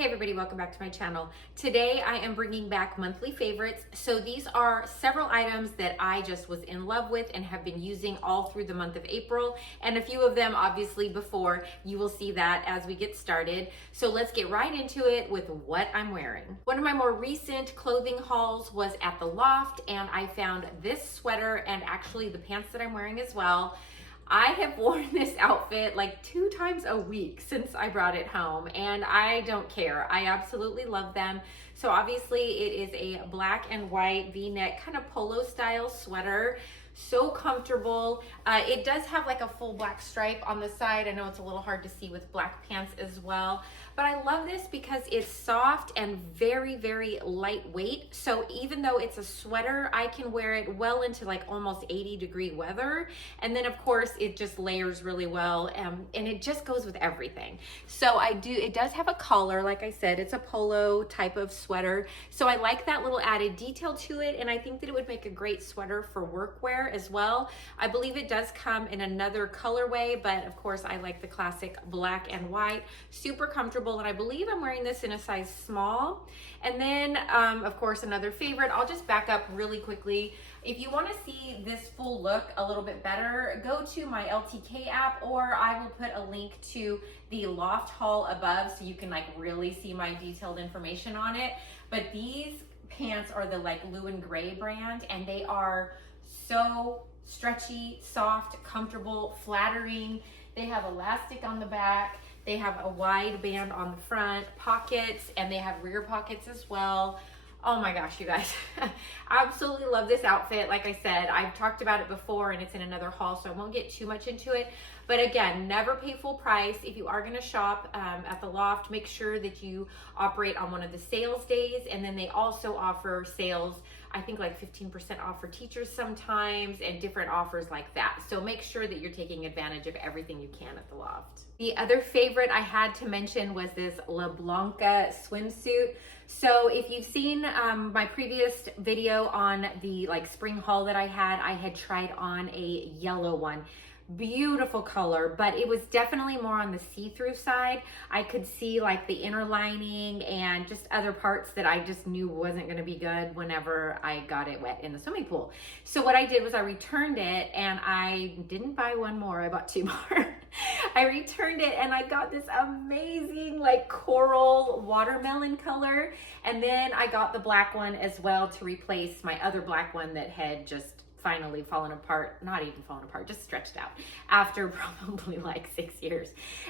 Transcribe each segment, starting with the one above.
Hey everybody, welcome back to my channel. Today I am bringing back monthly favorites. So these are several items that I just was in love with and have been using all through the month of April, and a few of them obviously before. You will see that as we get started. So let's get right into it with what I'm wearing. One of my more recent clothing hauls was at the Loft, and I found this sweater and actually the pants that I'm wearing as well. I have worn this outfit like 2 times a week since I brought it home, and I don't care. I absolutely love them. So obviously it is a black and white V-neck kind of polo style sweater. So comfortable. It does have like a full black stripe on the side. I know it's a little hard to see with black pants as well, but I love this because it's soft and very, very lightweight. So even though it's a sweater, I can wear it well into like almost 80-degree weather. And then of course it just layers really well, and it just goes with everything. So it does have a collar. Like I said, it's a polo type of sweater. So I like that little added detail to it, and I think that it would make a great sweater for workwear as well. I believe it does come in another colorway, but of course I like the classic black and white. Super comfortable, and I believe I'm wearing this in a size small. And then of course another favorite, I'll just back up really quickly. If you want to see this full look a little bit better, go to my LTK app, or I will put a link to the Loft haul above so you can like really see my detailed information on it. But these pants are the like Blue and Gray brand, and they are so stretchy, soft, comfortable, flattering. They have elastic on the back. They have a wide band on the front, pockets, and they have rear pockets as well. Oh my gosh, you guys. I absolutely love this outfit. Like I said, I've talked about it before and it's in another haul, so I won't get too much into it. But again, never pay full price. If you are gonna shop at the Loft, make sure that you operate on one of the sales days. And then they also offer sales, I think like 15% off for teachers sometimes, and different offers like that. So make sure that you're taking advantage of everything you can at the Loft. The other favorite I had to mention was this La Blanca swimsuit. So if you've seen my previous video on the like spring haul that I had tried on a yellow one. Beautiful color, but it was definitely more on the see-through side. I could see like the inner lining and just other parts that I just knew wasn't going to be good whenever I got it wet in the swimming pool. So what I did was I returned it, and I didn't buy one more, I bought 2 more. I returned it and I got this amazing like coral watermelon color, and then I got the black one as well to replace my other black one that had just finally fallen apart, not even fallen apart, just stretched out after probably like 6 years.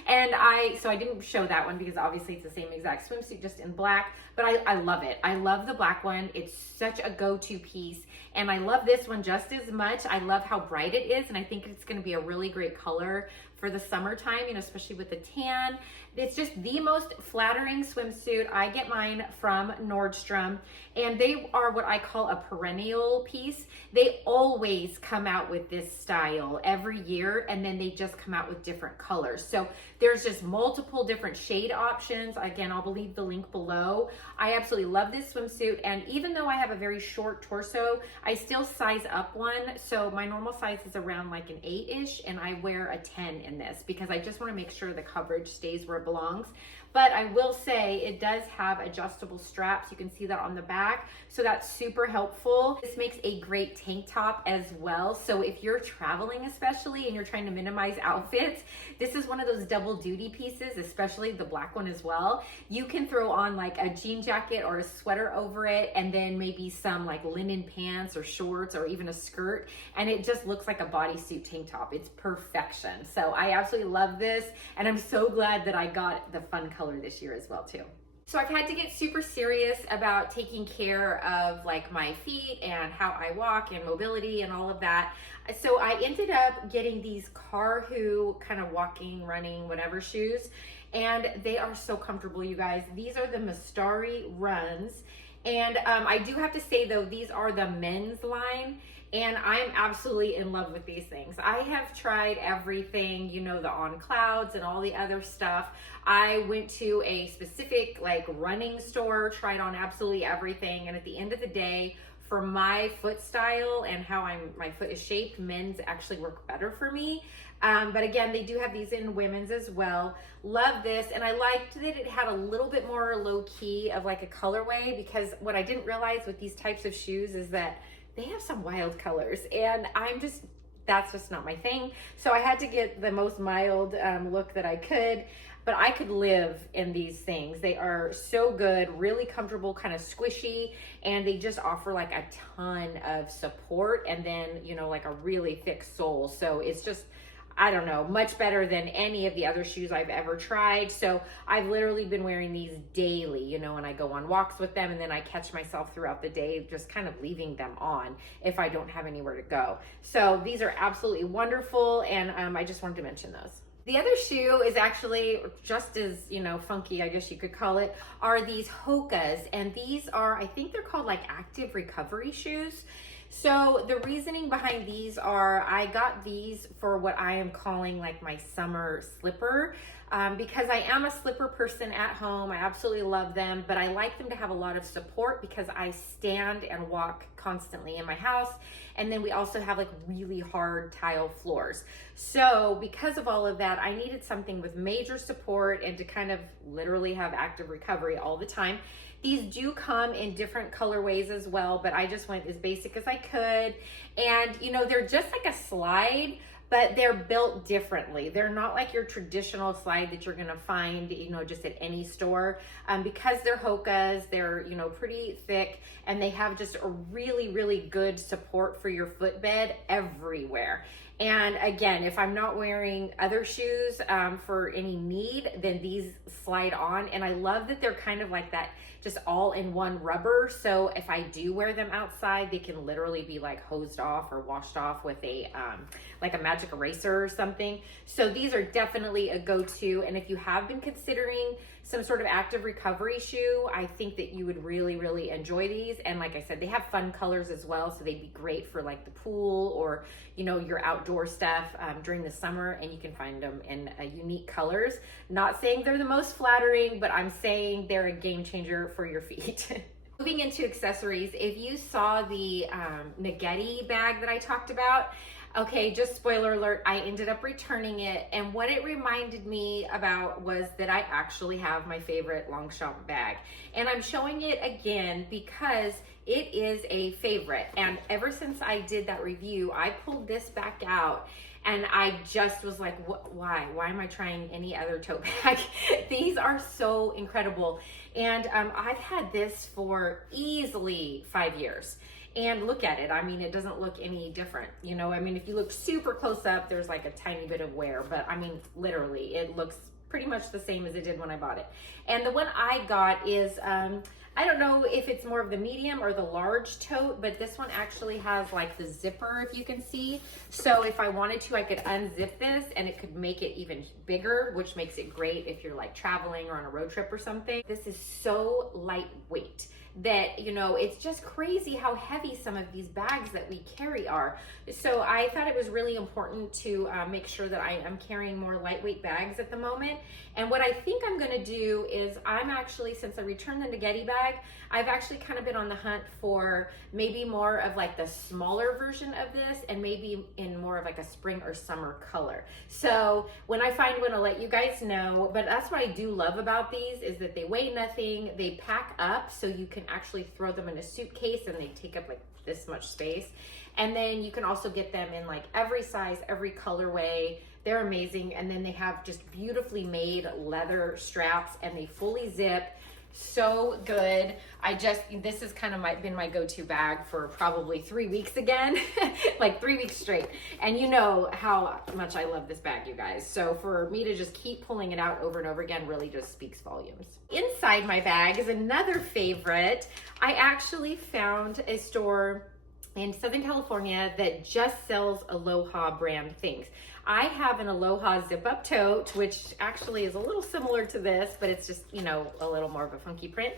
And so I didn't show that one because obviously it's the same exact swimsuit, just in black, but I love it. I love the black one. It's such a go-to piece, and I love this one just as much. I love how bright it is, and I think it's gonna be a really great color for the summertime, you know, especially with the tan. It's just the most flattering swimsuit. I get mine from Nordstrom, and they are what I call a perennial piece. They always come out with this style every year, and then they just come out with different colors. So there's just multiple different shade options. Again, I'll leave the link below. I absolutely love this swimsuit, and even though I have a very short torso, I still size up one. So my normal size is around like an 8-ish, and I wear a 10 in this because I just want to make sure the coverage stays where it belongs. But I will say it does have adjustable straps. You can see that on the back. So that's super helpful. This makes a great tank top as well. So if you're traveling especially and you're trying to minimize outfits, this is one of those double duty pieces, especially the black one as well. You can throw on like a jean jacket or a sweater over it, and then maybe some like linen pants or shorts or even a skirt, and it just looks like a bodysuit tank top. It's perfection. So I absolutely love this, and I'm so glad that I got the fun color this year as well too. So I've had to get super serious about taking care of like my feet and how I walk and mobility and all of that. So I ended up getting these Karhu kind of walking, running, whatever shoes, and they are so comfortable, you guys. These are the Mastari Runs, and I do have to say though, these are the men's line, and I'm absolutely in love with these things. I have tried everything, you know, the On Clouds and all the other stuff. I went to a specific like running store, tried on absolutely everything, and at the end of the day, for my foot style and how my foot is shaped, men's actually work better for me. But again, they do have these in women's as well. Love this. And I liked that it had a little bit more low key of like a colorway, because what I didn't realize with these types of shoes is that they have some wild colors, and that's just not my thing. So I had to get the most mild look that I could, but I could live in these things. They are so good, really comfortable, kind of squishy, and they just offer like a ton of support, and then, you know, like a really thick sole. So it's just, I don't know, much better than any of the other shoes I've ever tried. So I've literally been wearing these daily, you know, and I go on walks with them, and then I catch myself throughout the day just kind of leaving them on if I don't have anywhere to go. So these are absolutely wonderful, and I just wanted to mention those. The other shoe is actually just as, you know, funky, I guess you could call it, are these HOKAs. And these are, I think they're called like active recovery shoes. So the reasoning behind these are, I got these for what I am calling like my summer slipper, because I am a slipper person at home. I absolutely love them, but I like them to have a lot of support because I stand and walk constantly in my house. And then we also have like really hard tile floors. So because of all of that, I needed something with major support and to kind of literally have active recovery all the time. These do come in different colorways as well, but I just went as basic as I could. And you know, they're just like a slide, but they're built differently. They're not like your traditional slide that you're gonna find, you know, just at any store. Because they're HOKAs, they're, you know, pretty thick, and they have just a really, really good support for your footbed everywhere. And again, if I'm not wearing other shoes for any need, then these slide on. And I love that they're kind of like that, just all in one rubber. So if I do wear them outside, they can literally be like hosed off or washed off with a like a magic eraser or something. So these are definitely a go-to. And if you have been considering some sort of active recovery shoe, I think that you would really, really enjoy these. And like I said, they have fun colors as well. So they'd be great for like the pool or, you know, your outdoor stuff during the summer, and you can find them in unique colors. Not saying they're the most flattering, but I'm saying they're a game changer for your feet. Moving into accessories, if you saw the Nageti bag that I talked about, okay, just spoiler alert, I ended up returning it. And what it reminded me about was that I actually have my favorite Longchamp bag. And I'm showing it again because it is a favorite. And ever since I did that review, I pulled this back out. And I just was like, why? Why am I trying any other tote bag? These are so incredible. And I've had this for easily 5 years. And look at it. I mean, it doesn't look any different. You know, I mean, if you look super close up, there's like a tiny bit of wear. But I mean, literally, it looks pretty much the same as it did when I bought it. And the one I got is, I don't know if it's more of the medium or the large tote, but this one actually has like the zipper, if you can see. So if I wanted to, I could unzip this and it could make it even bigger, which makes it great if you're like traveling or on a road trip or something. This is so lightweight that, you know, it's just crazy how heavy some of these bags that we carry are. So I thought it was really important to make sure that I am carrying more lightweight bags at the moment. And what I think I'm gonna do is I'm actually, since I returned the Nageti bag, I've actually kind of been on the hunt for maybe more of like the smaller version of this, and maybe in more of like a spring or summer color. So when I find one, I'll let you guys know. But that's what I do love about these, is that they weigh nothing, they pack up, so you can actually throw them in a suitcase and they take up like this much space. And then you can also get them in like every size, every colorway. They're amazing. And then they have just beautifully made leather straps, and they fully zip. So good. This has kind of been my go-to bag for probably 3 weeks again, like 3 weeks straight. And you know how much I love this bag, you guys. So for me to just keep pulling it out over and over again really just speaks volumes. Inside my bag is another favorite. I actually found a store in Southern California that just sells ALoha brand things. I have an ALoha zip-up tote, which actually is a little similar to this, but it's just, you know, a little more of a funky print.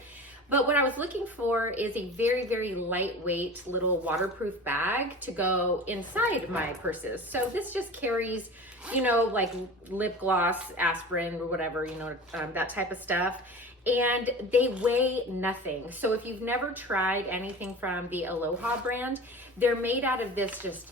But what I was looking for is a very, very lightweight little waterproof bag to go inside my purses. So this just carries, you know, like lip gloss, aspirin, or whatever, you know, that type of stuff. And they weigh nothing. So if you've never tried anything from the ALoha brand, they're made out of this just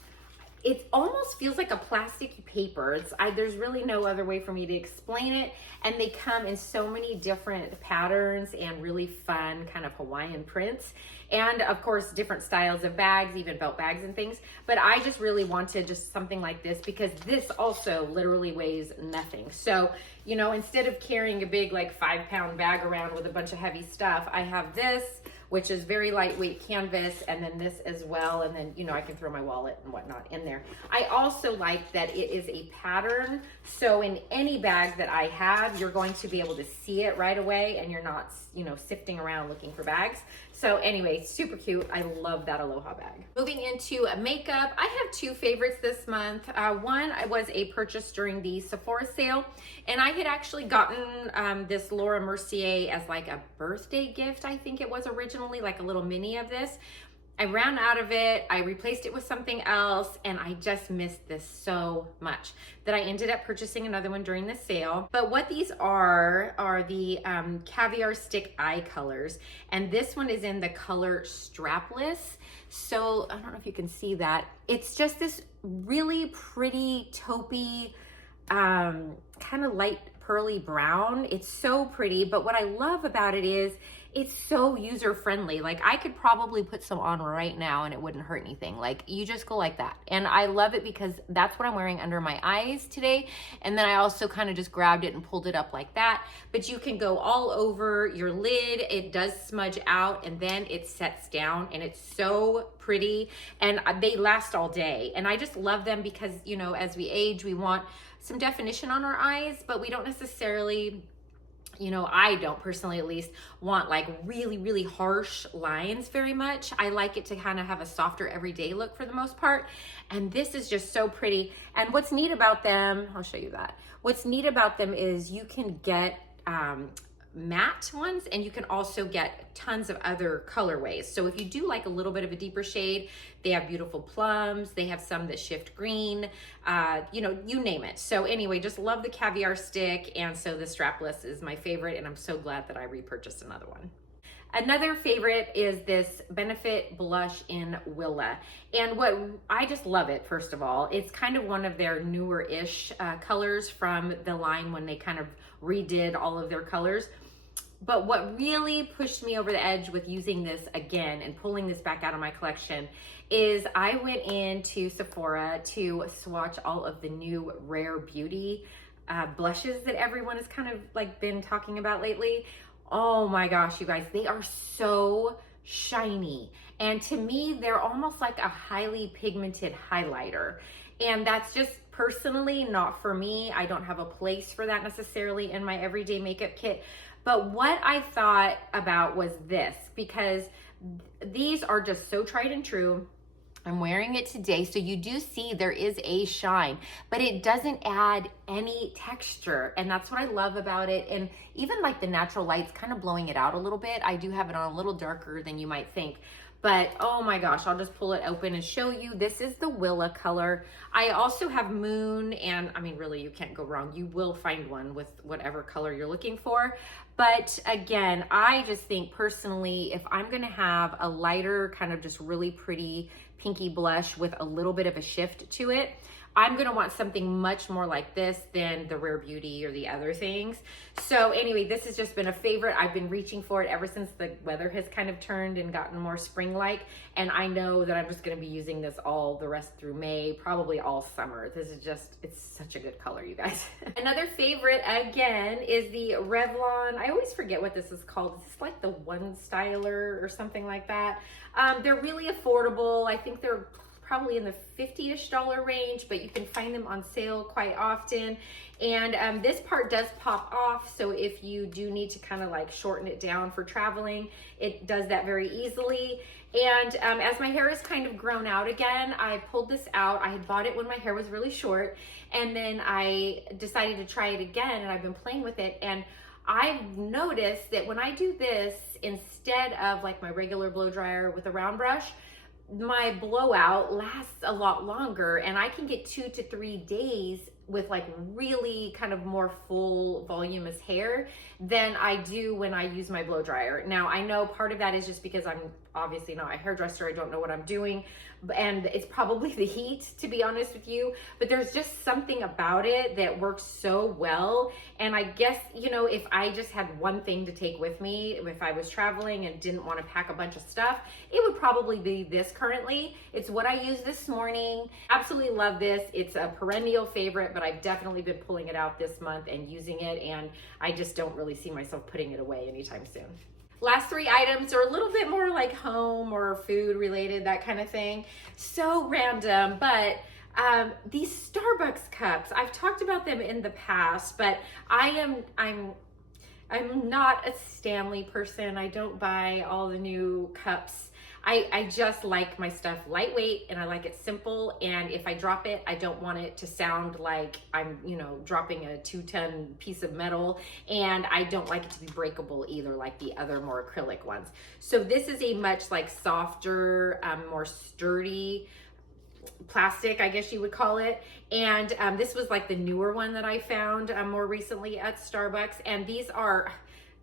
it almost feels like a plasticky paper. There's really no other way for me to explain it. And they come in so many different patterns and really fun kind of Hawaiian prints. And of course, different styles of bags, even belt bags and things. But I just really wanted just something like this because this also literally weighs nothing. So, you know, instead of carrying a big like 5-pound bag around with a bunch of heavy stuff, I have this, which is very lightweight canvas, and then this as well. And then, you know, I can throw my wallet and whatnot in there. I also like that it is a pattern. So in any bag that I have, you're going to be able to see it right away and you're not, you know, sifting around looking for bags. So anyway, super cute. I love that ALoha bag. Moving into makeup, I have two favorites this month. One was a purchase during the Sephora sale, and I had actually gotten this Laura Mercier as like a birthday gift, I think it was originally, like a little mini of this. I ran out of it, I replaced it with something else, and I just missed this so much that I ended up purchasing another one during the sale. But what these are the caviar stick eye colors, and this one is in the color strapless. So I don't know if you can see that. It's just this really pretty taupey, kind of light pearly brown. It's so pretty, but what I love about it is it's so user friendly. Like I could probably put some on right now and it wouldn't hurt anything. Like you just go like that. And I love it because that's what I'm wearing under my eyes today. And then I also kind of just grabbed it and pulled it up like that. But you can go all over your lid. It does smudge out and then it sets down, and it's so pretty, and they last all day. And I just love them because, you know, as we age, we want some definition on our eyes, but we don't necessarily, you know, I don't personally at least want like really, really harsh lines very much. I like it to kind of have a softer everyday look for the most part. And this is just so pretty. And what's neat about them, I'll show you that. What's neat about them is you can get matte ones, and you can also get tons of other colorways. So if you do like a little bit of a deeper shade, they have beautiful plums, they have some that shift green, you know, you name it. So anyway, just love the caviar stick, and so the strapless is my favorite, and I'm so glad that I repurchased another one. Another favorite is this Benefit blush in Willa. And what I just love it, first of all, it's kind of one of their newer-ish colors from the line when they kind of redid all of their colors. But what really pushed me over the edge with using this again and pulling this back out of my collection is I went into Sephora to swatch all of the new Rare Beauty blushes that everyone has kind of like been talking about lately. Oh my gosh, you guys, they are so shiny. And to me, they're almost like a highly pigmented highlighter. And that's just personally not for me. I don't have a place for that necessarily in my everyday makeup kit. But what I thought about was this, because these are just so tried and true. I'm wearing it today, so you do see there is a shine, but it doesn't add any texture, and that's what I love about it. And even like the natural light's kind of blowing it out a little bit. I do have it on a little darker than you might think, but oh my gosh, I'll just pull it open and show you. This is the Willa color. I also have Moon, and I mean, really, you can't go wrong. You will find one with whatever color you're looking for. But again, I just think personally, if I'm gonna have a lighter, kind of just really pretty pinky blush with a little bit of a shift to it, I'm gonna want something much more like this than the Rare Beauty or the other things. So anyway, this has just been a favorite. I've been reaching for it ever since the weather has kind of turned and gotten more spring-like. And I know that I'm just gonna be using this all the rest through May, probably all summer. This is just, it's such a good color, you guys. Another favorite, again, is the Revlon. I always forget what this is called. This is like the One Styler or something like that. They're really affordable. I think they're probably in the $50-ish range, but you can find them on sale quite often. And this part does pop off, so if you do need to kind of like shorten it down for traveling, it does that very easily. And as my hair has kind of grown out again, I pulled this out. I had bought it when my hair was really short, and then I decided to try it again, and I've been playing with it. And I've noticed that when I do this, instead of like my regular blow dryer with a round brush, my blowout lasts a lot longer, and I can get 2 to 3 days with like really kind of more full voluminous hair than I do when I use my blow dryer. Now I know part of that is just because I'm obviously not a hairdresser, I don't know what I'm doing, and it's probably the heat, to be honest with you, but there's just something about it that works so well. And I guess, you know, if I just had one thing to take with me, if I was traveling and didn't want to pack a bunch of stuff, it would probably be this currently. It's what I used this morning. Absolutely love this. It's a perennial favorite, but I've definitely been pulling it out this month and using it, and I just don't really see myself putting it away anytime soon. Last three items are a little bit more like home or food related, that kind of thing. So random, but these Starbucks cups, I've talked about them in the past, but I'm not a Stanley person. I don't buy all the new cups. I just like my stuff lightweight, and I like it simple. And if I drop it, I don't want it to sound like I'm, you know, dropping a 2-ton piece of metal. And I don't like it to be breakable either, like the other more acrylic ones. So this is a much like softer, more sturdy plastic, I guess you would call it. And this was like the newer one that I found more recently at Starbucks. And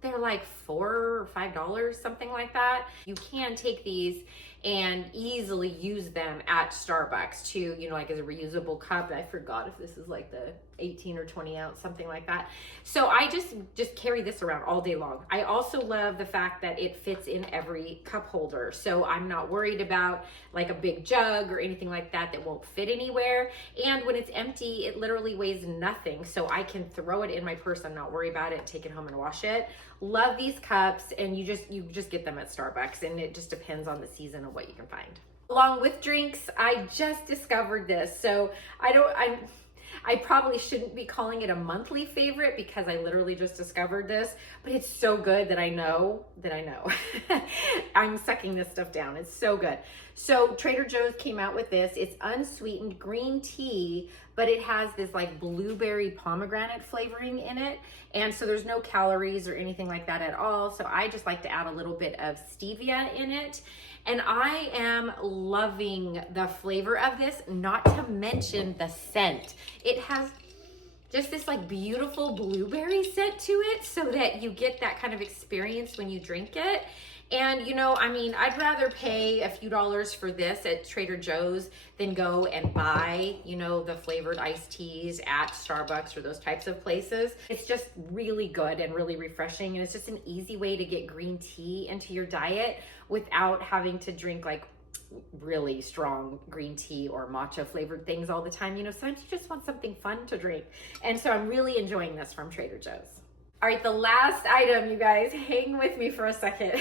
they're like $4 or $5, something like that. You can take these and easily use them at Starbucks to, you know, like as a reusable cup. I forgot if this is like the 18 or 20 ounce, something like that. So I just carry this around all day long. I also love the fact that it fits in every cup holder. So I'm not worried about like a big jug or anything like that that won't fit anywhere. And when it's empty, it literally weighs nothing. So I can throw it in my purse and not worry about it, take it home and wash it. Love these cups, and you just get them at Starbucks, and it just depends on the season of what you can find. Along with drinks, I just discovered this. So I probably shouldn't be calling it a monthly favorite because I literally just discovered this, but it's so good that I know. I'm sucking this stuff down. It's so good. So Trader Joe's came out with this. It's unsweetened green tea, but it has this like blueberry pomegranate flavoring in it. And so there's no calories or anything like that at all. So I just like to add a little bit of stevia in it. And I am loving the flavor of this, not to mention the scent. It has just this like beautiful blueberry scent to it, so that you get that kind of experience when you drink it. And, you know, I mean, I'd rather pay a few dollars for this at Trader Joe's than go and buy, you know, the flavored iced teas at Starbucks or those types of places. It's just really good and really refreshing. And it's just an easy way to get green tea into your diet without having to drink like really strong green tea or matcha flavored things all the time. You know, sometimes you just want something fun to drink. And so I'm really enjoying this from Trader Joe's. All right, the last item, you guys, hang with me for a second.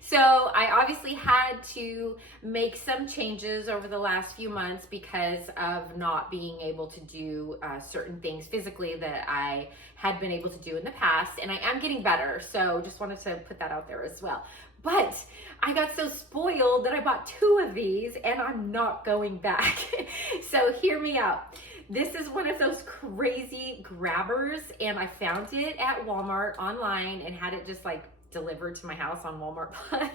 So I obviously had to make some changes over the last few months because of not being able to do certain things physically that I had been able to do in the past. And I am getting better, so just wanted to put that out there as well. But I got so spoiled that I bought 2 of these and I'm not going back. So hear me out. This is one of those crazy grabbers, and I found it at Walmart online and had it just like delivered to my house on Walmart Plus.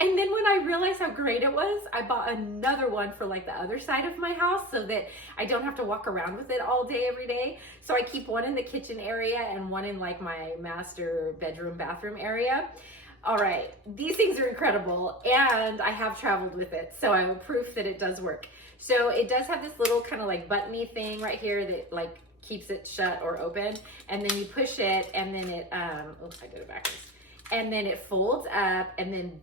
And then when I realized how great it was, I bought another one for like the other side of my house so that I don't have to walk around with it all day, every day. So I keep one in the kitchen area and one in like my master bedroom, bathroom area. All right, these things are incredible, and I have traveled with it, so I'm proof that it does work. So it does have this little kind of like buttony thing right here that like keeps it shut or open, and then you push it, and then it, oops, I did it backwards. And then it folds up, and then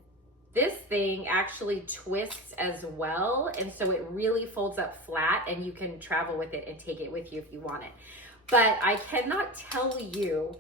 this thing actually twists as well, and so it really folds up flat, and you can travel with it and take it with you if you want it. But I cannot tell you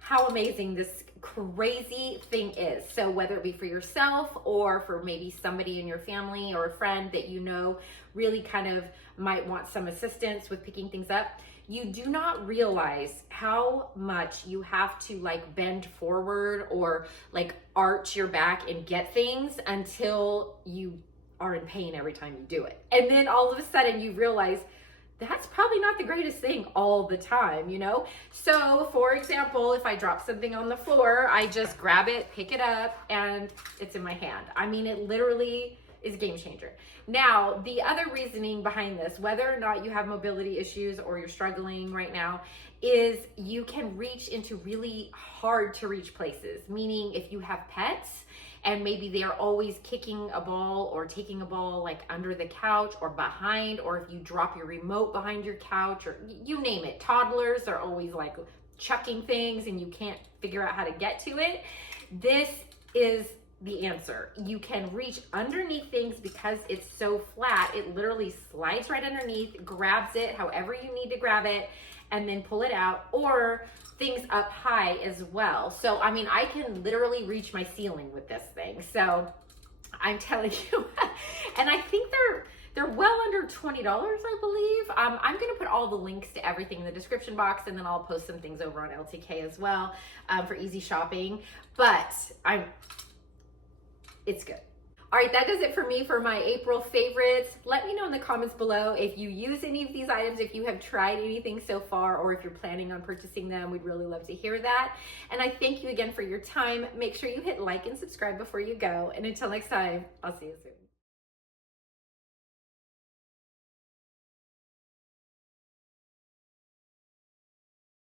how amazing this crazy thing is. So whether it be for yourself or for maybe somebody in your family or a friend that you know really kind of might want some assistance with picking things up, you do not realize how much you have to like bend forward or like arch your back and get things until you are in pain every time you do it. And then all of a sudden you realize that's probably not the greatest thing all the time, you know? So for example, if I drop something on the floor, I just grab it, pick it up, and it's in my hand. I mean, it literally is a game changer. Now, the other reasoning behind this, whether or not you have mobility issues or you're struggling right now, is you can reach into really hard to reach places. Meaning if you have pets and maybe they are always kicking a ball or taking a ball like under the couch or behind, or if you drop your remote behind your couch, or you name it, toddlers are always like chucking things and you can't figure out how to get to it. This is the answer. You can reach underneath things because it's so flat. It literally slides right underneath, grabs it however you need to grab it, and then pull it out, or things up high as well. So, I mean, I can literally reach my ceiling with this thing. So I'm telling you, and I think they're well under $20, I believe. I'm gonna put all the links to everything in the description box, and then I'll post some things over on LTK as well for easy shopping. But it's good. All right, that does it for me for my April favorites. Let me know in the comments below if you use any of these items, if you have tried anything so far, or if you're planning on purchasing them. We'd really love to hear that. And I thank you again for your time. Make sure you hit like and subscribe before you go. And until next time, I'll see you soon.